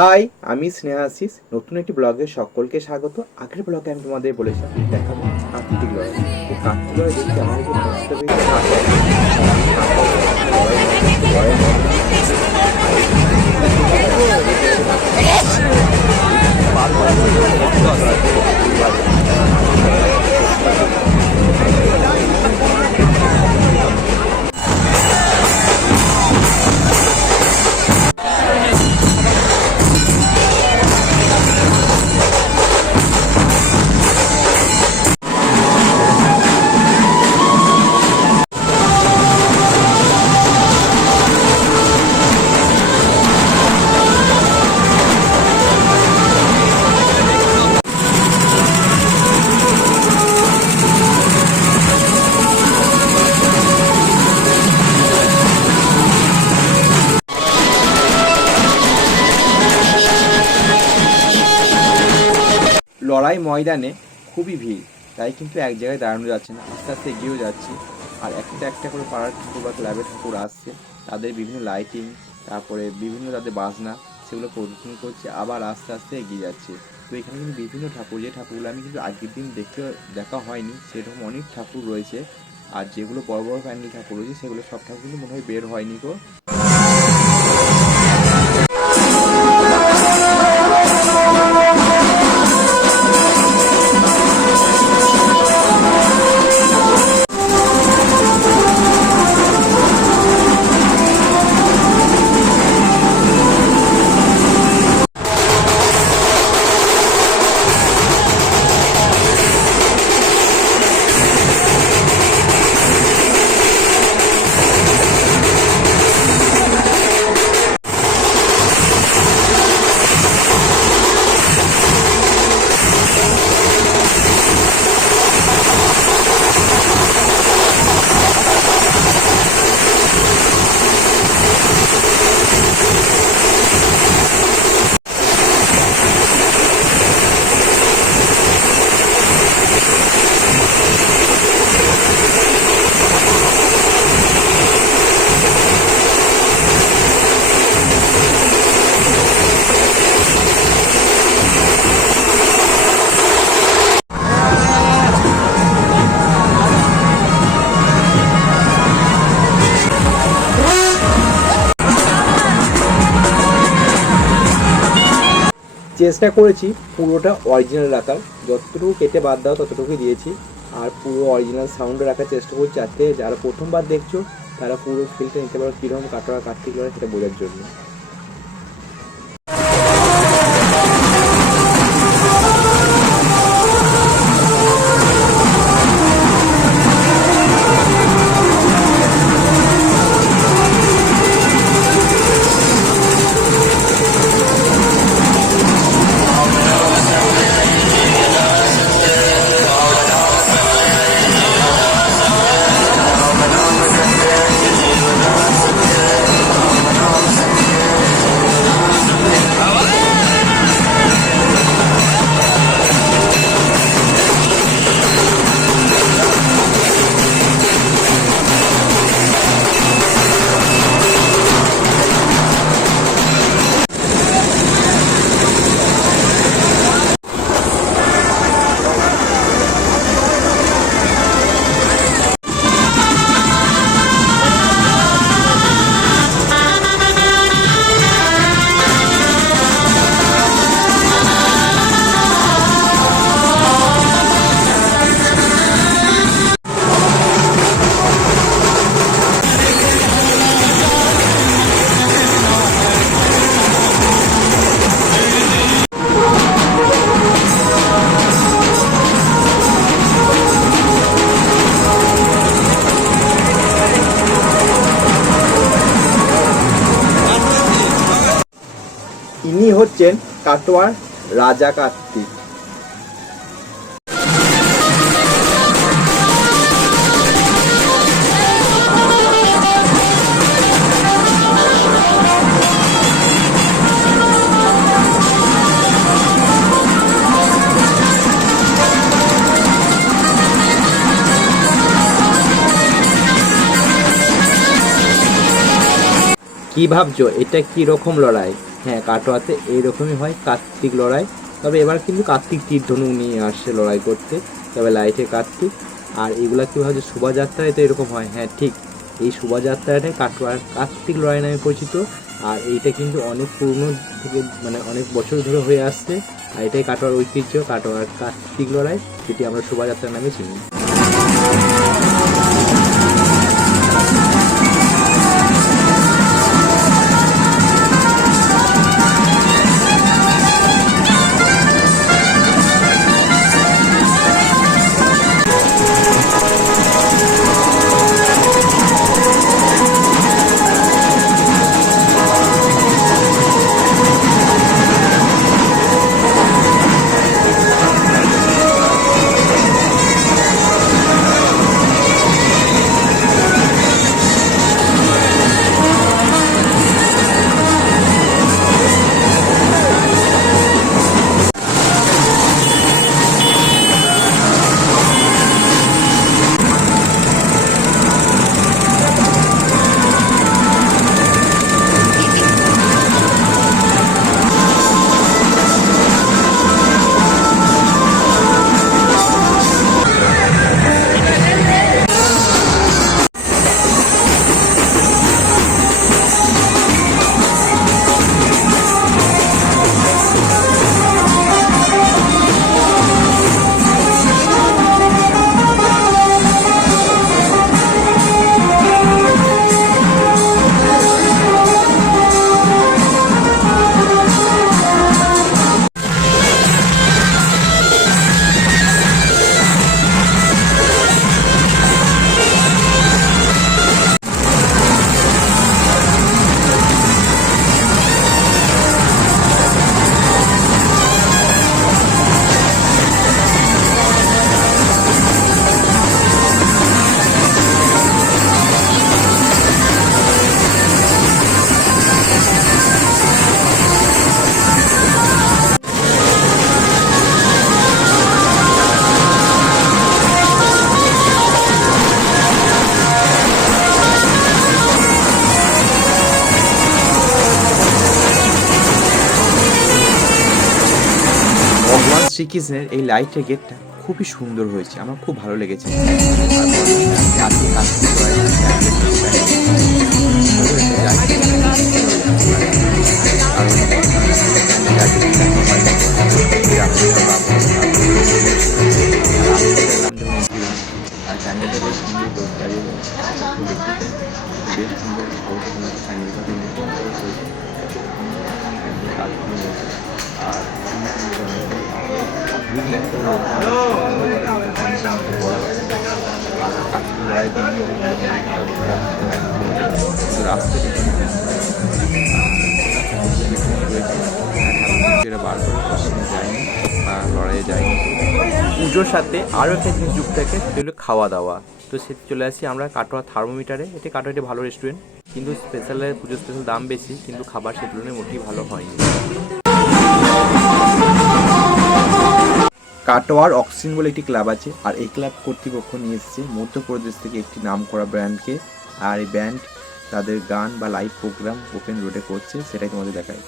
High, আমি স্নেহাশিস। নতুন একটি ব্লগে সকলকে স্বাগত। আগের ব্লগে আমি তোমাদের বলেছিলাম দেখাবো কার্তিক লড়াই। এই কার্তিক লড়াই দেখতে আমাদের যে বুঝতে পেরেছি কাটোয়া লড়াই লড়াই ময়দানে খুবই ভিড়, তাই কিন্তু এক জায়গায় দাঁড়ানো যাচ্ছে না, আস্তে আস্তে এগিয়েও যাচ্ছি। আর একটা একটা করে পাড়ার ঠাকুর বা ক্লাবের ঠাকুর আসছে, তাদের বিভিন্ন লাইটিং, তারপরে বিভিন্ন তাদের বাজনা, সেগুলো প্রদর্শন করছে, আবার আস্তে আস্তে এগিয়ে যাচ্ছে। তো এখানে কিন্তু বিভিন্ন ঠাকুর, যে ঠাকুরগুলো আমি কিন্তু আগের দিন দেখা হয়নি, সেরকম অনেক ঠাকুর রয়েছে। আর যেগুলো বড় বড় প্যান্ডেল ঠাকুর রয়েছে, সেগুলো সব ঠাকুর কিন্তু মনে হয় বের হয়নি গো। চেষ্টা করেছি পুরোটা অরিজিনাল রাখার, যতটুকু কেটে বাদ দাও ততটুকুই দিয়েছি। আর পুরো অরিজিনাল সাউন্ডে রাখার চেষ্টা করছি, যাতে যারা প্রথমবার দেখছো তারা পুরো ফিলটা নিতে পারো কীরকম কাটোয়া কার্তিক লড়াই সেটা বোঝার জন্য। ইনি হচ্ছেন কাটোয়ার রাজা কার্তিক। কি ভাবছো এটা কি রকম লড়াই? হ্যাঁ, কাটোয়াতে এইরকমই হয় কার্তিক লড়াই। তবে এবার কিন্তু কার্তিক তীর ধনুক নিয়ে আসছে লড়াই করতে, তবে লাইটে কার্তিক। আর এগুলা কি হয় যে শোভাযাত্রায় তো এরকম হয়, হ্যাঁ ঠিক, এই শোভাযাত্রাটাই কাটোয়ার কার্তিক লড়াই নামে পরিচিত। আর এইটা কিন্তু অনেক পুরনো থেকে, মানে অনেক বছর ধরে হয়ে আসছে। আর এটাই কাটোয়ার ঐতিহ্য, কাটোয়ার কার্তিক লড়াই, যেটি আমরা শোভাযাত্রা নামে চিনি। ভগবান শ্রীকৃষ্ণের এই লাইটের গেটটা খুবই সুন্দর হয়েছে, আমার খুব ভালো লেগেছে। আর কার্তিক লড়াইয়ে যায়নি। পুজোর সাথে আরও একটা জিনিস যুক্ত থাকে, সেটা হলো খাওয়া দাওয়া। তো সেটা চলে আসছি আমরা কাটোয়া থার্মোমিটারে। এটি কাটোয়া একটি ভালো রেস্টুরেন্ট, কিন্তু স্পেশালের পুজো স্পেশাল দাম বেশি, কিন্তু খাবার সে তুলনায় মোটেই ভালো হয়নি। কাটোয়ার অক্সিজেন বলে একটি ক্লাব আছে, আর এই ক্লাব কর্তৃপক্ষ নিয়ে এসেছে মধ্যপ্রদেশ থেকে একটি নামকরা ব্র্যান্ডকে। আর এই ব্যান্ড তাদের গান বা লাইভ প্রোগ্রাম ওপেন রোডে করছে, সেটাই তোমাদের দেখায়।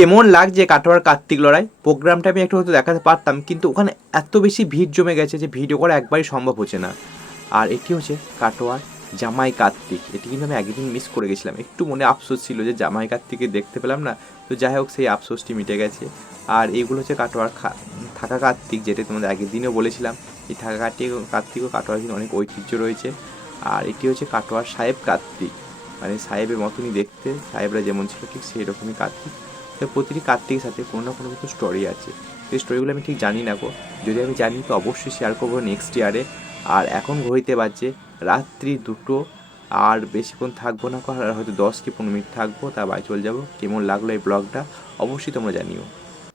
কেমন লাগছে কাটোয়ার কার্তিক লড়াই? প্রোগ্রামটা আমি একটু হয়তো দেখাতে পারতাম, কিন্তু ওখানে এত বেশি ভিড় জমে গেছে যে ভিডিও করা একবারই সম্ভব হচ্ছে না। আর এটি হচ্ছে কাটোয়ার জামাই কার্তিক। এটি কিন্তু আমি একদিন মিস করে গেছিলাম, একটু মনে আফসোস ছিল যে জামাই কার্তিকে দেখতে পেলাম না। তো যাই হোক, সেই আফসোসটি মিটে গেছে। আর এইগুলো হচ্ছে কাটোয়ার থাকা কার্তিক, যেটা তোমাদের আগের দিনও বলেছিলাম। এই থাকা কার্তিকও কাটোয়ার কিন্তু অনেক ঐতিহ্য রয়েছে। আর এটি হচ্ছে কাটোয়ার সাহেব কার্তিক, মানে সাহেবের মতনই দেখতে, সাহেবরা যেমন ছিল ঠিক সেই রকমই কার্তিক। তো প্রতিটি কার্তিকের সাথে কোনো না কোনো কিন্তু স্টোরি আছে। সেই স্টোরিগুলো আমি ঠিক জানি না গো, যদি আমি জানি তো অবশ্যই শেয়ার করবো নেক্সট ইয়ারে। আর এখন ঘড়িতে বাজছে রাত্রি 2টো। আর বেশিক্ষণ থাকবো না, আর হয়তো 10 কি 15 মিনিট থাকবো, তা বাড়ি চলে যাবো। কেমন লাগলো এই ব্লগটা অবশ্যই তোমরা জানিও।